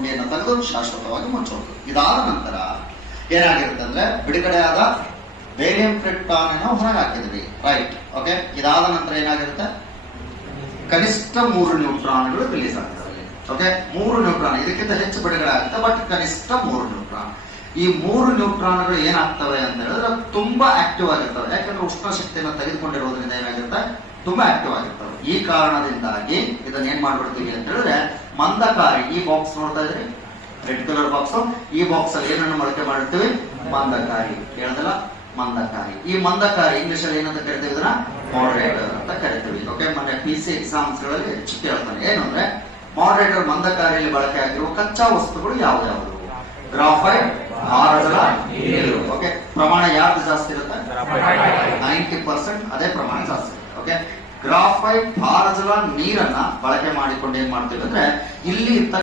ಗುಂಡಿಯನ್ನು ತೆಗೆದು ಶಾಶ್ವತವಾಗಿ ಮುಚ್ಚೋದು. ಇದಾದ ನಂತರ ಏನಾಗಿರುತ್ತೆ ಅಂದ್ರೆ ಬಿಡುಗಡೆಯಾದ ಬೇರಿಯಂ ಕ್ರಿಪ್ಟಾನ್ ಅನ್ನು ಹೊರಗೆ ಹಾಕಿದ್ವಿ, ರೈಟ್. ಓಕೆ, ಇದಾದ ನಂತರ ಏನಾಗಿರುತ್ತೆ, ಕನಿಷ್ಠ 3 ನ್ಯೂಟ್ರಾನ್ಗಳು ರಿಲೀಸ್ ಆಗ್ತವೆ. ಓಕೆ, 3 ನ್ಯೂಟ್ರಾನ್, ಇದಕ್ಕಿಂತ ಹೆಚ್ಚು ಬಿಡುಗಡೆ ಆಗುತ್ತೆ, ಬಟ್ ಕನಿಷ್ಠ 3 ನ್ಯೂಟ್ರಾನ್. ಈ 3 ನ್ಯೂಟ್ರಾನ್ಗಳು ಏನಾಗ್ತವೆ ಅಂತ ಹೇಳಿದ್ರೆ ತುಂಬಾ ಆಕ್ಟಿವ್ ಆಗಿರ್ತವೆ. ಯಾಕಂದ್ರೆ ಉಷ್ಣ ಶಕ್ತಿಯನ್ನು ತೆಗೆದುಕೊಂಡಿರೋದ್ರಿಂದ ಏನಾಗಿರುತ್ತೆ, ತುಂಬಾ ಆಕ್ಟಿವ್ ಆಗಿರ್ತವೆ. ಈ ಕಾರಣದಿಂದಾಗಿ ಇದನ್ನ ಏನ್ ಮಾಡ್ಬಿಡ್ತೀವಿ ಅಂತ ಹೇಳಿದ್ರೆ ಮಂದಕಾರಿ, ಈ ಬಾಕ್ಸ್ ನೋಡ್ತಾ ಇದ್ರಿ, ರೆಡ್ ಕಲರ್ ಬಾಕ್ಸ್, ಈ ಬಾಕ್ಸ್ ಅಲ್ಲಿ ಏನನ್ನು ಬಳಕೆ ಮಾಡಿರ್ತೀವಿ, ಮಂದಕಾರಿ. ಕೇಳದಲ್ಲ, ಮಂದಕಾರಿ. ಈ ಮಂದಕಾರಿ ಇಂಗ್ಲಿಷ್ ಅಲ್ಲಿ ಏನಂತ ಕರಿತೀವಿ, ಇದನ್ನ ಮಾಡರೇಟರ್ ಅಂತ ಕರಿತೀವಿ. ಓಕೆ, ಮೊನ್ನೆ PC ಎಕ್ಸಾಮ್ಸ್ ಗಳಲ್ಲಿ ಹೆಚ್ಚು ಕೇಳ್ತಾನೆ. ಏನಂದ್ರೆ ಮಾಡರೇಟರ್ ಮಂದಕಾರಿಯಲ್ಲಿ ಬಳಕೆ ಆಗಿರುವ ಕಚ್ಚಾ ವಸ್ತುಗಳು ಯಾವ್ಯಾವುದು? ಗ್ರಾಫೈಟ್, ಭಾರಜಲ, ನೀರು. ಓಕೆ, ಪ್ರಮಾಣ ಯಾವ್ದು ಜಾಸ್ತಿ ಇರುತ್ತೆ? 90%, ಅದೇ ಪ್ರಮಾಣ ಜಾಸ್ತಿ ಇರುತ್ತೆ. ಓಕೆ, ಗ್ರಾಫೈಟ್, ಭಾರಜಲ, ನೀರನ್ನ ಬಳಕೆ ಮಾಡಿಕೊಂಡು ಏನ್ ಮಾಡ್ತೀವಿ ಅಂದ್ರೆ ಇಲ್ಲಿ